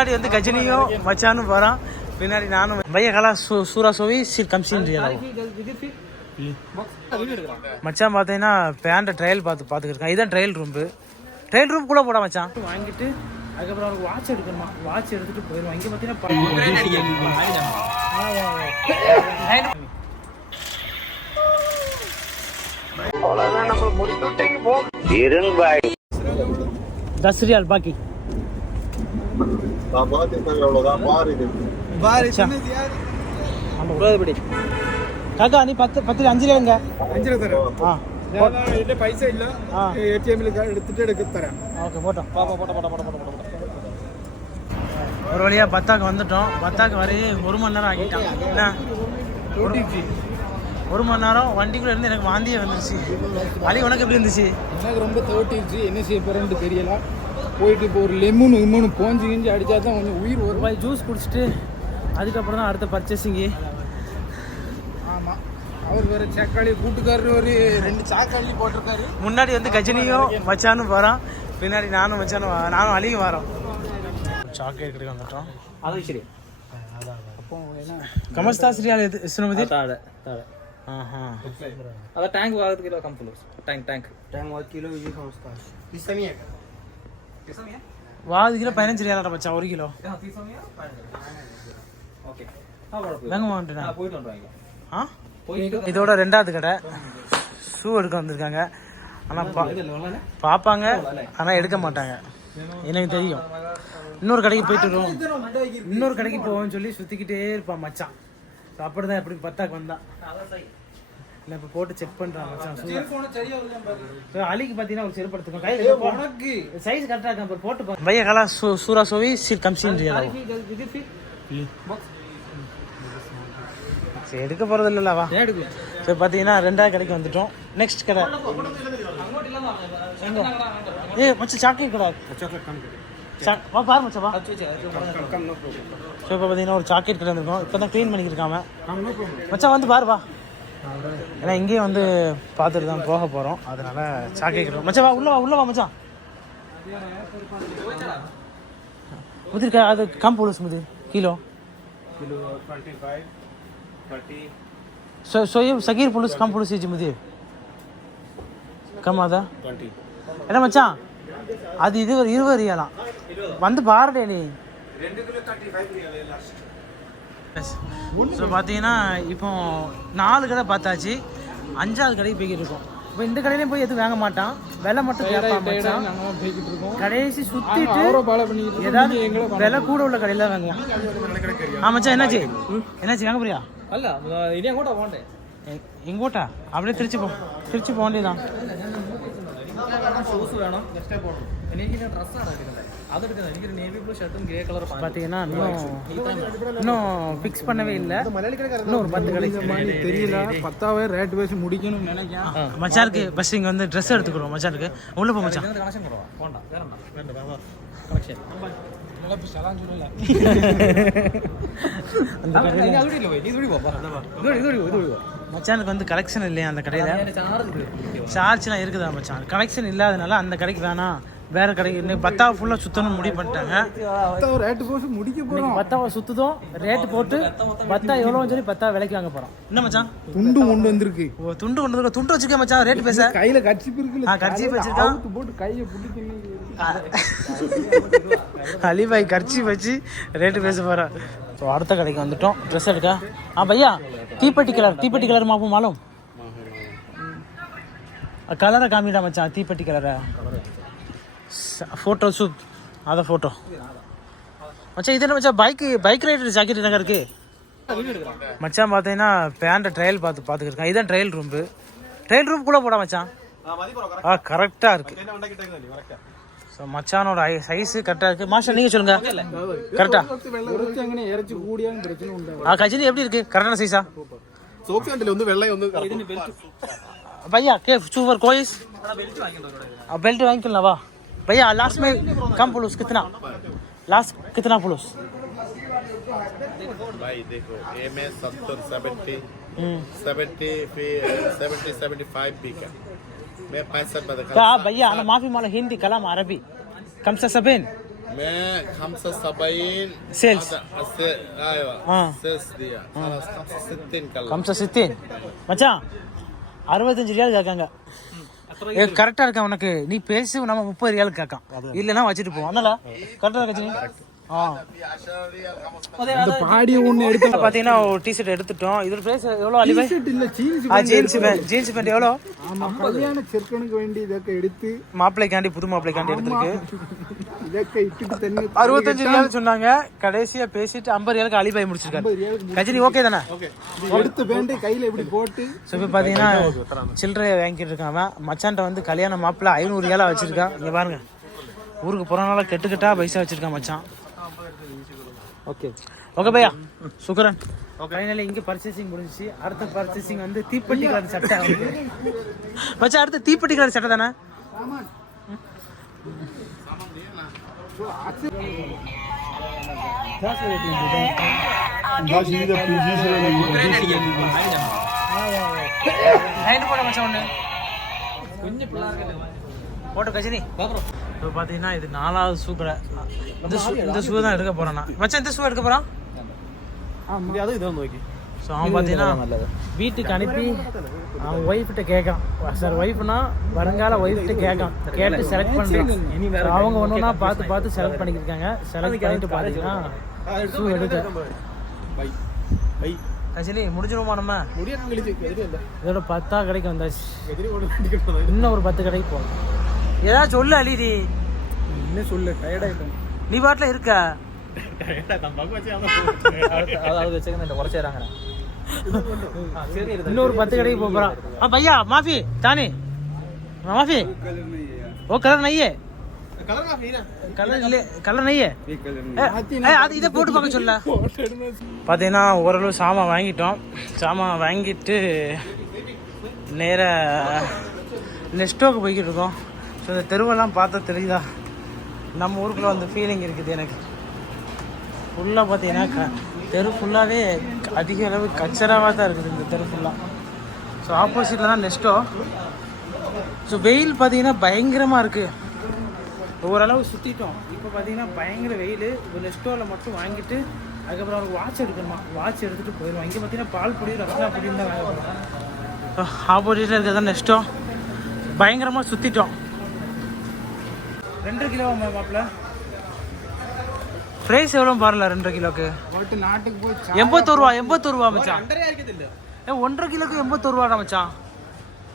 முன்னாடி வந்து கஜினியும் மச்சானும் போகிறான், பின்னாடி நானும். பையா கலா சூரா சோவி சிர் கம்சின் மச்சான் பார்த்தீங்கன்னா பேண்ட ட்ரையல் பார்த்துக்கிருக்கான். இதுதான் ட்ரையல் ரூம் கூட போட மச்சான். வாங்கிட்டு அதுக்கப்புறம் அவருக்கு வாட்ச் எடுக்கணுமா, வாட்ச் எடுத்துட்டு போயிடுவோம். இங்கே பார்த்தீங்கன்னா 10 रियाल बाकी കാക്ക നീ 10 5 രൂപ 5 രൂപ തരാം. എന്റെ പൈസ ഇല്ല, ATM എടുത്തിട്ട് തരാം. ഓക്കെ போட்டோம். ஒரு வழியா பத்தாக்கு வந்துட்டோம். பத்தாக்கு வரையே 1 மணி நேரம் ஆகிட்டான். என்ன 1 மணி நேரம் வண்டிக்குள்ள இருந்து எனக்கு வாந்தியே வந்துருச்சு. அலி உனக்கு எப்படி இருந்துச்சு? எனக்கு ரொம்ப தோட்டிருச்சு. என்ன செய்ய போறேன்னு தெரியல. போயிட்டு இப்போ ஒரு லெமனு போஞ்சி கிஞ்சி அடிச்சா தான் கொஞ்சம் உயிர் ஒரு ரூபாய் ஜூஸ் குடிச்சிட்டு அதுக்கப்புறம் தான் அடுத்த பர்ச்சேசிங்கு. ஆமாம், அவர் வேறு சாக்காளி கூட்டுக்காரரு ஒரு 2 சாக்காளி போட்டிருக்காரு. முன்னாடி வந்து கஜினியும் மச்சானும் போகிறான், பின்னாடி நானும் அலியும் வரோம். சாக்லேட் கிடைக்க வந்துட்டோம். அது சரி. அப்போ என்ன கமஸ்தா சிரியால் எஸ்னோமதி தாட ada tank वाला किलो कम पुलिस tank वाला किलो ये समझता है 30 है वाद किलो 15 रियाला बच्चा 1 किलो 30 है ओके வாங்க மாட்டேனா போயிட்டு வந்தாங்க. இதோட ரெண்டாவது கடை ஷூ எடுக்க வந்திருக்காங்க. ஆனால் பார்ப்பாங்க, ஆனால் எடுக்க மாட்டாங்க, எனக்கு தெரியும். இன்னொரு கடைக்கு போயிட்டு வருவோம், இன்னொரு கடைக்கு போவோம்னு சொல்லி சுற்றிக்கிட்டே இருப்பான் மச்சான். ஸோ அப்படி தான் எப்படி பத்தாக்கு வந்தான். இல்லை இப்போ போட்டு செக் பண்ணுறான் மச்சான். அலிக்கு பார்த்தீங்கன்னா ஒரு செருப்பு எடுத்துக்கோ, கையில் சைஸ் கரெக்டாக இருக்கான் போட்டு போ. பையா கலா சூரா சோவி சிர் கம்சின் சரி எடுக்க போகிறது இல்லைல்லவா. சரி பார்த்தீங்கன்னா ரெண்டாவது கடைக்கு வந்துட்டோம். நெக்ஸ்ட் கடை மச்சான் சாக்லேட் கடை பாரு மச்சா வா. ஸோ இப்போ பார்த்தீங்கன்னா ஒரு சாக்லேட் கடை வந்துருக்கோம். இப்போ தான் க்ளீன் பண்ணிக்கிருக்காம மச்சா வந்து பாரு வா. ஏன்னா இங்கேயும் வந்து பார்த்துட்டு தான் போக போகிறோம், அதனால சாக்லேட் கடை. மச்சா வா உள்ள வா மச்சான். முதிர்க்கா அது கம் போலீஸ் முதிர் கிலோ 25 30 so ये सगीर पुलिस कम पुलिस जी मुझे कम आदा 20 என்ன மச்சான் அது இது 20 ரியாலாம் வந்து பாருடே நீ 2 கிலோ 35 ரியால் லாஸ்ட். ஸோ பார்த்தீங்கன்னா இப்போ 4 கடை பார்த்தாச்சு, 5ஆவது கடைக்கு போய்கிட்டு இருக்கோம். இப்போ இந்த கடையிலையும் போய் எதுவும் வாங்க மாட்டான், விலை மட்டும் கேட்பான் மச்சான். கடைசி சுற்றிட்டு ஏதாவது விலை கூட உள்ள கடையில் தான் வாங்குவான். மச்சான் என்னாச்சு வாங்க போறியா? அல்ல இனி எங்கோட்டா போண்டே எங்கோட்டா அப்படியே திருச்சி போக வேண்டியதான். ഷൂസ് വേണം, എനിക്ക് ഡ്രസ്സാണ് എടുക്കുന്നത്. അതെടുക്കുന്നത് എനിക്കൊരു നേവി ബ്ലൂ ഷർട്ടും ഗ്രേ കളർ பார்த்தீங்கன்னா இன்னும் ஃபிக்ஸ் பண்ணவே இல்லை. இன்னும் ஒரு 10 கடைக்கு தெரியல. 10,000 ரேட் பேசி முடிக்கணும்னு நினைக்கிறேன். மச்சாருக்கு பஸ் இங்கே வந்து ட்ரெஸ் எடுத்துக்கிறோம். மச்சாருக்கு உள்ள போ மச்சான். கனெக்ஷன் போடுவா போண்டா வேற கனெக்ஷன் மச்சானுக்கு வந்து கலெக்ஷன் இல்லையா அந்த கடையில். சார்ஜ்லாம் இருக்குதா மச்சான், கலெக்ஷன் இல்லாதனால அந்த கடைக்கு வேணாம், வேற கடைக்கு. இன்னைக்கு 10,000 ஃபுல்லாக சுற்றணும்னு முடிவு பண்ணிட்டாங்க. ரேட்டு போட்டு முடிக்க போகிறோம். 10,000 சுற்றுதோம், ரேட்டு போட்டு 10,000 எவ்வளோன்னு சொல்லி 10,000 விலைக்கு வாங்க போகிறோம். என்ன மச்சான் துண்டு கொண்டு வந்திருக்கு. ஓ துண்டு கொண்டு வந்து துண்டு வச்சுக்க மச்சான், ரேட்டு பேச. கையில் கட்சிப்பு இருக்கு, கட்சிப்பு வச்சிருக்கான் போட்டு கையை பிடிக்கணும். அலிபாய் கர்ச்சி வச்சு ரேட்டு பேச போகிறேன். ஸோ அடுத்த கடைக்கு வந்துட்டோம் ட்ரெஸ் எடுக்க. பையா தீப்பெட்டி கலர் மாப்பும் மாலும் கலரை காமிடா மச்சான். தீப்பெட்டி கலரை ஃபோட்டோ ஷூட் அதை ஃபோட்டோ மச்சான். இது என்ன மச்சான் பைக் ரைடர் ஜாக்கெட் என்னங்க இருக்கு மச்சான். பார்த்தீங்கன்னா பேண்ட ட்ரையல் பார்த்துக்கிருக்கான். இதுதான் ட்ரையல் ரூம் கூட போட மச்சான். கரெக்டாக இருக்கு. ஸோ மச்சானோட சைஸு கரெக்டாக இருக்குது. மாஸ்டர் நீங்கள் சொல்லுங்க கரெக்டா. கஜினி எப்படி இருக்கு, கரெக்டான சைஸா? भैया के सुपर कोइस बेल्ट वांकिल ना भैया लास्ट में कम पुलिस कितना लास्ट कितना पुलिस भाई देखो ये में 70 75 भी का मैं 65 बता क्या भैया अना माफी माला हिंदी कलाम अरबी कम से सबेन मैं 75 Sales. ايوه اه سيلز دي خلاص 65 كلام 65 மச்சான் 65 ரியால் கேட்காங்க கரெக்டாக இருக்கா உனக்கு நீ பேசி நம்ம 30 ரியால் கேட்கான் இல்லைன்னா வச்சுட்டு போவோம் அதனால கரெக்டாக இருக்கா ஆ இந்த பாடி ஒன்று எடுத்து பார்த்தீங்கன்னா ஒரு டிஷர்ட் எடுத்துட்டோம் இதோட பிரைஸ் எவ்வளோ அலிபாய் இல்லை ஜீன்ஸ் பேண்ட் எவ்வளோ ஆமாம் கல்யாண செருக்கனுக்கு வேண்டி இதற்கு எடுத்து மாப்பிள்ளைக்காண்டி புது மாப்பிள்ளைக்காண்டி எடுத்துருக்கு இதற்கு இட்டுட்டு தண்ணி 65 ரியால் சொன்னாங்க கடைசியா பேசிட்டு 50 ரியாலுக்கு அலிபாய் முடிச்சிருக்காரு கஜினி ஓகே தானே எடுத்து பேண்ட்டு கையில் இப்படி போட்டு ஸோ இப்போ பார்த்தீங்கன்னா சில்லறையை வாங்கிட்டு இருக்கான் அவன் மச்சான்ட்ட வந்து கல்யாண மாப்பிள்ளை 500 ரியாலா வச்சிருக்கான் இங்கே பாருங்க ஊருக்கு போகிறனால கெட்டுக்கிட்டா பைசா வச்சிருக்கான் மச்சான் ஓகே ஓகே பையா சுக்கரன் ஃபைனலி இங்கே பர்ச்சேசிங் முடிஞ்சிச்சு அடுத்த பர்ச்சேசிங் வந்து தீப்பெட்டி கலர் சட்டை மச்சான் அடுத்த தீப்பெட்டி கலர் சட்டை தானே போட்டோ கஜினி இப்போ பார்த்தீங்கன்னா இது 4வது ஷூ கடை இந்த ஷூ தான் எடுக்க போகிறேன் நான் மச்சான் இந்த ஷூ எடுக்க போகிறான் ஸோ அவன் பார்த்தீங்கன்னா வீட்டுக்கு அனுப்பி அவன் ஒய்ஃப்கிட்ட கேட்கான் சார் ஒய்ஃப்னா வருங்கால ஒய்ஃப்கிட்ட கேட்டு செலக்ட் பண்ணுறான் அவங்க ஒன்றுனா பார்த்து செலக்ட் பண்ணிக்கிருக்காங்க செலக்ட் பண்ணிட்டு பார்த்தீங்கன்னா ஷூ எடுக்க ஆக்சுவலி முடிஞ்சிடுமா நம்ம இதோட 10 கடைக்கு வந்தாச்சு இன்னும் ஒரு 10 கடைக்கு போகலாம் ஏதாவது சொல்லு அலிடி இன்னும் சொல்லு டயர்டாயிட்டேன் நீ பாட்டில் இருக்க இன்னொரு 10 கடைக்கு போகிறான் भैया माफी ताने माफी वो कलर नहीं है கலர் नहीं है அது இதை போட்டு பார்க்க சொல்ல பார்த்தீங்கன்னா ஓரளவு சாமான் வாங்கிட்டோம் சாமான் வாங்கிட்டு நேராக நெஸ்டோக்கு போய்கிட்டு இருக்கோம் ஸோ இந்த தெருவெல்லாம் பார்த்தா தெரியுதா நம்ம ஊருக்குள்ள அந்த ஃபீலிங் இருக்குது எனக்கு ஃபுல்லாக பார்த்தீங்கன்னா தெரு ஃபுல்லாகவே அதிக அளவு கச்சராவாக தான் இருக்குது இந்த தெரு ஃபுல்லாக ஸோ ஆப்போசிட்டில் தான் நெஸ்டோ ஸோ வெயில் பார்த்தீங்கன்னா பயங்கரமாக இருக்குது ஓரளவு சுற்றிட்டோம் இப்போ பார்த்தீங்கன்னா பயங்கர வெயில் ஒரு நெஸ்டோவில் மட்டும் வாங்கிட்டு அதுக்கப்புறம் அவருக்கு வாட்ச் எடுக்கணுமா வாட்ச் எடுத்துகிட்டு போயிடுவோம் இங்கே பார்த்தீங்கன்னா பால் பொடி ரசனா பொடின்னு தான் வாங்க போகிறோம் ஸோ ஆப்போசிட்டில் இருக்கிறது நெஸ்டோ பயங்கரமாக சுற்றிட்டோம் 2 கிலோ மாப்பிள்ள ப்ரைஸ் எவ்வளோ பாருல 2 கிலோக்கு நாட்டுக்கு போய் 81 ரூபா மச்சான் 1.5 കിലോക്ക് 81 രൂപ മച്ചാൻ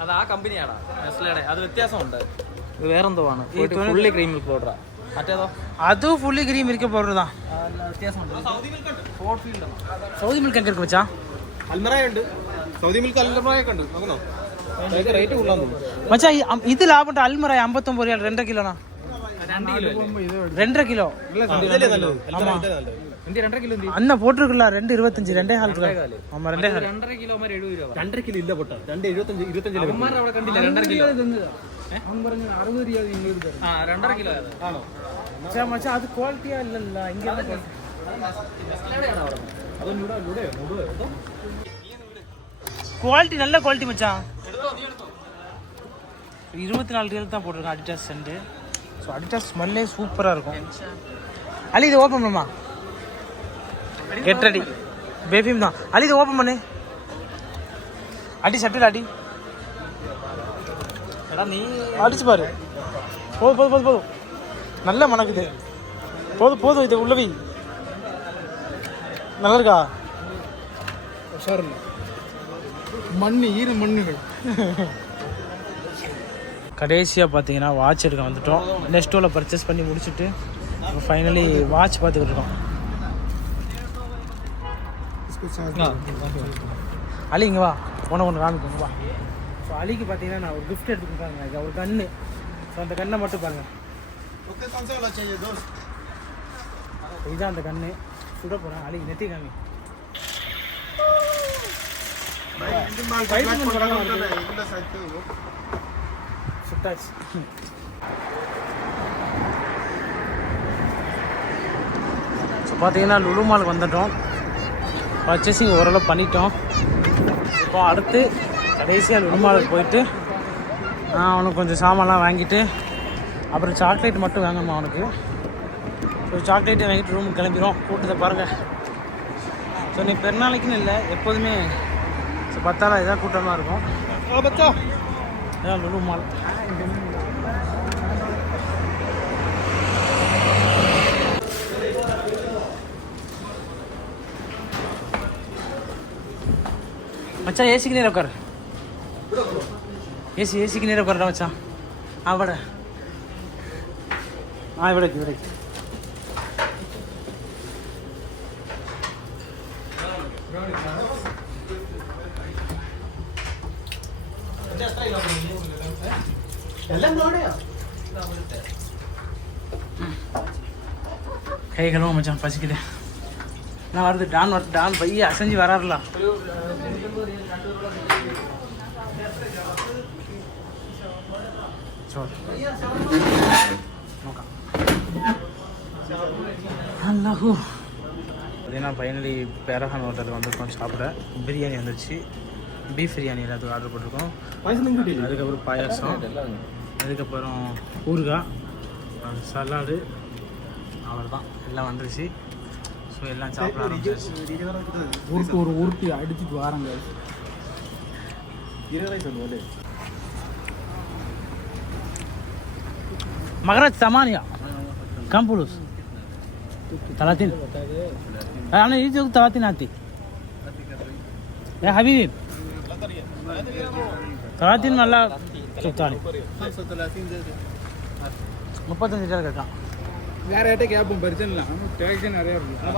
അത് ആ കമ്പനിയാടാ നെസ്ലയുടെ അത് വ്യത്യാസമുണ്ട് ഇത് വേറെന്തോ ആണ് ഫുള്ളി ക്രീം മിൽക്ക് പൗഡറാ മറ്റേതോ അത് ഫുള്ളി ക്രീം മിൽക്ക് പൗഡർ தான் വ്യത്യാസമുണ്ട് ഫോർട്ട് ഫീൽഡ് സൗദി മിൽക്ക് എങ്ങനെ ഇருக்கு മച്ചാൻ അൽമറയുണ്ട് സൗദി മിൽക്ക് അൽമറയൊക്കെ ഉണ്ട് നോക്കുന്നോ റേറ്റ് കൂടുതലാന്ന് തോന്നുന്നു മച്ചാൻ ഇത് ലാഭമുണ്ട് അൽമറ 59 രൂപ 2 കിലോനാ 2 കിലോ അന്ന പോട്ടിருக்குல 2.25 2.5 കിലോ ஆமா 2.5 കിലോ മാർ 70 രൂപ 2 കിലോ ഇല്ല പൊട്ട 2.25 അമ്മമാർ അവിടെ കണ്ടില്ല 2 കിലോ അവൻ പറഞ്ഞു 60 രൂപ നിങ്ങൾ ആ 2 കിലോ ആണോ മച്ചാ അത് ക്വാളിറ്റിയാ ഇല്ലല്ല ഇങ്ങനെ குவாலிட்டி நல்ல குவாலிட்டி மச்சான் 24 ரியல் தான் போட்டிருக்கேன் அடிடாஸ் சென்ட் ஸோ அடிடாஸ் ஸ்மெல்லே சூப்பராக இருக்கும் அலி இது ஓப்பன் பண்ணுமா கெட் ரெடி பேபியும் தான் அலி இது ஓப்பன் பண்ணு அடி சட்டில் அடி நீ அடிச்சு பாரு போதும் போதும் போதும் போதும் நல்ல மணக்குது போதும் போதும் இது உள்ளவி நல்லா இருக்கா மண்ணு ஈர மண்ணுகள் கடைசியாக பார்த்தீங்கன்னா வாட்ச் எடுக்க வந்துட்டோம் நெக்ஸ்ட்டோவில் பர்ச்சேஸ் பண்ணி முடிச்சுட்டு ஃபைனலி வாட்ச் பார்த்துக்கிட்டு இருக்கோம் அலி இங்கே வா ஒன்று காமிக்கோங்க வா ஸோ அலிக்கு பார்த்தீங்கன்னா நான் ஒரு கிஃப்ட் எடுத்துக்கிட்டாங்க ஒரு கன்று ஸோ அந்த கண்ணை மட்டும் பாருங்கள் இதுதான் அந்த கன்று சுட போகிறேன் அலிக்கு நெத்தி காமி சுட்டாச்சு ஸோ பார்த்தீங்கன்னா லுலு மாலுக்கு வந்துட்டோம் பர்ச்சேசிங் ஓரளவு பண்ணிட்டோம் இப்போ அடுத்து கடைசியாக லுலு மாலுக்கு போயிட்டு அவனுக்கு கொஞ்சம் சாமான்லாம் வாங்கிட்டு அப்புறம் சாக்லேட் மட்டும் வாங்கணுமா அவனுக்கு ஒரு சாக்லேட்டு வாங்கிட்டு ரூமுக்கு கிளம்பிடும். கூட்டத்தை பாருங்கள். ஸோ நீ பெருநாளைக்குன்னு இல்லை, எப்போதுமே ஸோ பத்தால இதான் கூட்டமாக இருக்கும். இதான் லுலு மால். மச்சான் ஏசிக்கு நேரம் உட்காரு. ஏசிக்கு நேரம் உட்காருடா மச்சான். விட விடைக்கு கை கழுவ மச்சான், பசிக்குது. நான் வருது டான் பைய அசைஞ்சு வராருல. அல்லாஹூ. பார்த்தீங்கன்னா ஃபைனலி பேரஹான் ஹோட்டலுக்கு வந்திருக்கோம் சாப்பிட. பிரியாணி வந்துருச்சு. பீஃப் பிரியாணி எல்லாத்துக்கும் ஆர்டர் போட்டிருக்கோம். அதுக்கப்புறம் பாயாசம், அதுக்கப்புறம் ஊறுகாய், சலாடு, அவர் தான் எல்லாம் வந்துருச்சு. ஸோ எல்லாம் சாப்பிட ஆரம்பிச்சிருச்சு. ஊருக்கு ஒரு ஊருக்கு அடிச்சுட்டு வாராங்க. مغرب 8 كم فلوس؟ 30. أنا يجي 30 آتي يا حبيبي. 30 ولا 40 35 கேட்கான். வேற யார்கிட்ட கேட்போம், பிரச்சனை இல்லை. டேக்ஸி நிறைய இருக்கு.